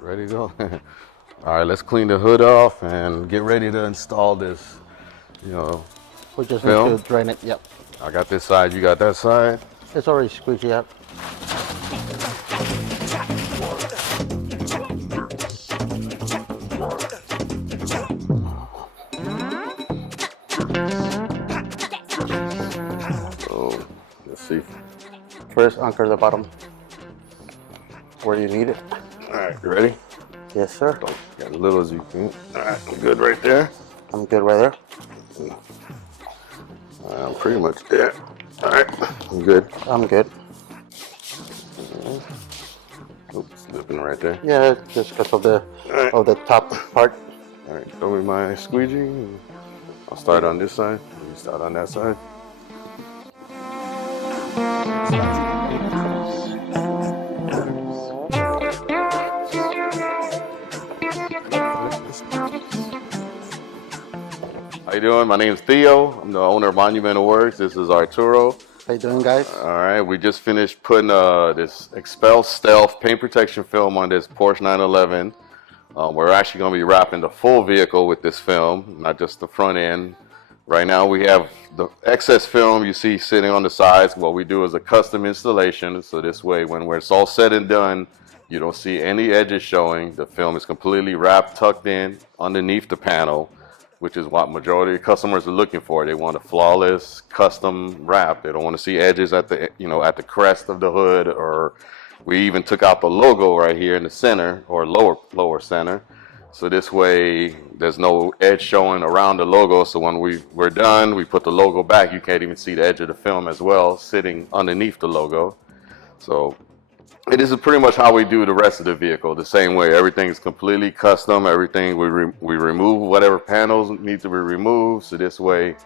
Ready to go? All right, let's clean the hood off and get ready to install this, We just film. need to drain it, yep. I got this side, you got that side. It's already squeegee out. So, let's see. First, anchor the bottom where you need it. All right, you ready? Yes, sir. Got as little as you can. All right, I'm good right there. I'm good right there. I'm pretty much there. All right, I'm good. I'm good. Oops, slipping right there. Yeah, just because of the top part. All right, show me my squeegee. I'll start on this side. You start on that side. How you doing? My name's Theo. I'm the owner of Monumental Workx. This is Arturo. How you doing, guys? All right, we just finished putting this Expel Stealth paint protection film on this Porsche 911. We're actually going to be wrapping the full vehicle with this film, not just the front end. Right now we have the excess film you see sitting on the sides. What we do is a custom installation, so this way when it's all said and done, you don't see any edges showing. The film is completely wrapped, tucked in underneath the panel, which is what majority of customers are looking for. They want a flawless custom wrap. They don't want to see edges at the at the crest of the hood, or we even took out the logo right here in the center, or lower center. So this way there's no edge showing around the logo. So when we're done, we put the logo back. You can't even see the edge of the film as well, sitting underneath the logo. So this is pretty much how we do the rest of the vehicle, the same way. Everything is completely custom. Everything we remove whatever panels need to be removed. So this way,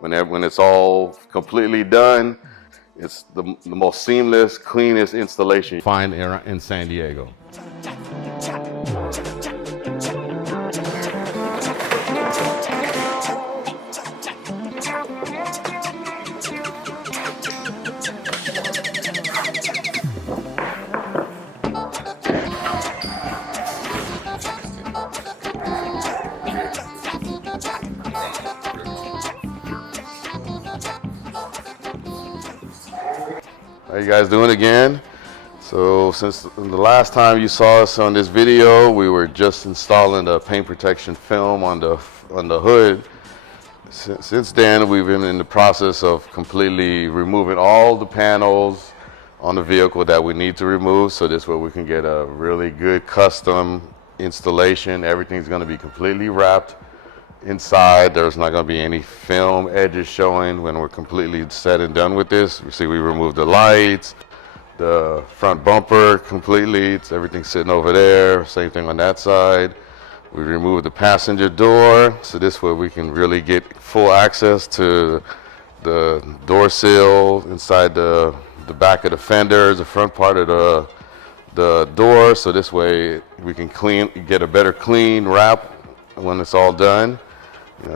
when it's all completely done, it's the most seamless, cleanest installation you find in San Diego. How you guys doing again? So since the last time you saw us on this video, we were just installing the paint protection film on the hood. Since then, we've been in the process of completely removing all the panels on the vehicle that we need to remove. So this way we can get a really good custom installation. Everything's going to be completely wrapped inside. There's not going to be any film edges showing when we're completely set and done with this. You see we removed the lights, the front bumper completely. Everything's sitting over there. Same thing on that side. We removed the passenger door, so this way we can really get full access to the door sill, inside the back of the fenders, the front part of the door. So this way we can get a better clean wrap when it's all done.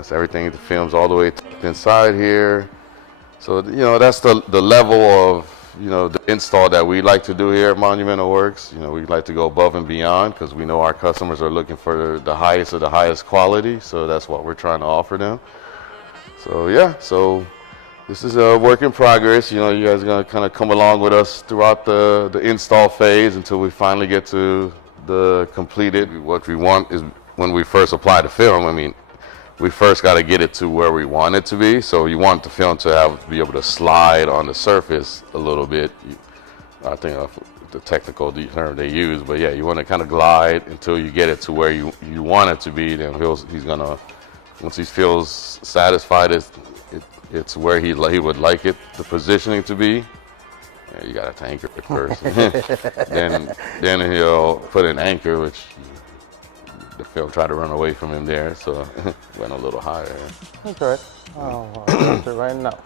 So everything, the film's all the way inside here. So that's the level of the install that we like to do here at Monumental Workx. We like to go above and beyond because we know our customers are looking for the highest of the highest quality. So that's what we're trying to offer them. So yeah, so this is a work in progress. You guys are gonna kind of come along with us throughout the install phase until we finally get to the completed. What we want is when we first apply the film, we first got to get it to where we want it to be. So you want the film to be able to slide on the surface a little bit. I think the technical term they use, but yeah, you want to kind of glide until you get it to where you want it to be. Then he's gonna, once he feels satisfied, it's where he would like the positioning to be. Yeah, you got to anchor it first. then he'll put an anchor, which the film tried to run away from him there, so went a little higher. That's all right. I'll adjust it right now.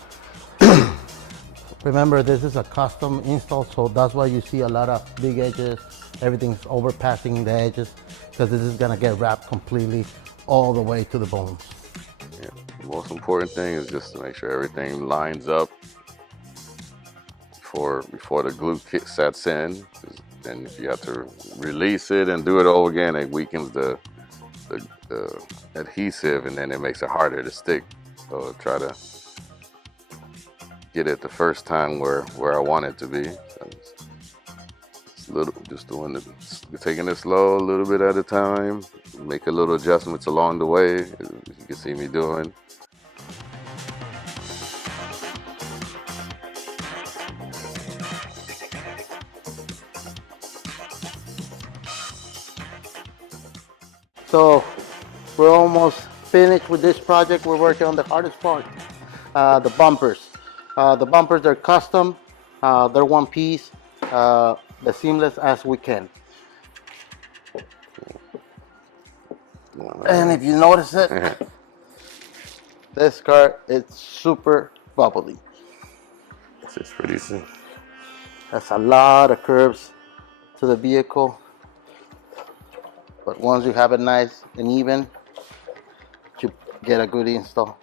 Remember, this is a custom install, so that's why you see a lot of big edges. Everything's overpassing the edges, because this is gonna get wrapped completely all the way to the bones. Yeah. The most important thing is just to make sure everything lines up before the glue kit sets in. And if you have to release it and do it all again, it weakens the adhesive, and then it makes it harder to stick. So try to get it the first time where I want it to be. So just doing it, taking it slow, a little bit at a time. Make a little adjustments along the way. You can see me doing. So we're almost finished with this project. We're working on the hardest part, the bumpers. The bumpers are custom, they're one piece, as seamless as we can. And if you notice it, this car is super bubbly. It's pretty simple. That's a lot of curves to the vehicle. But once you have it nice and even, you get a good install.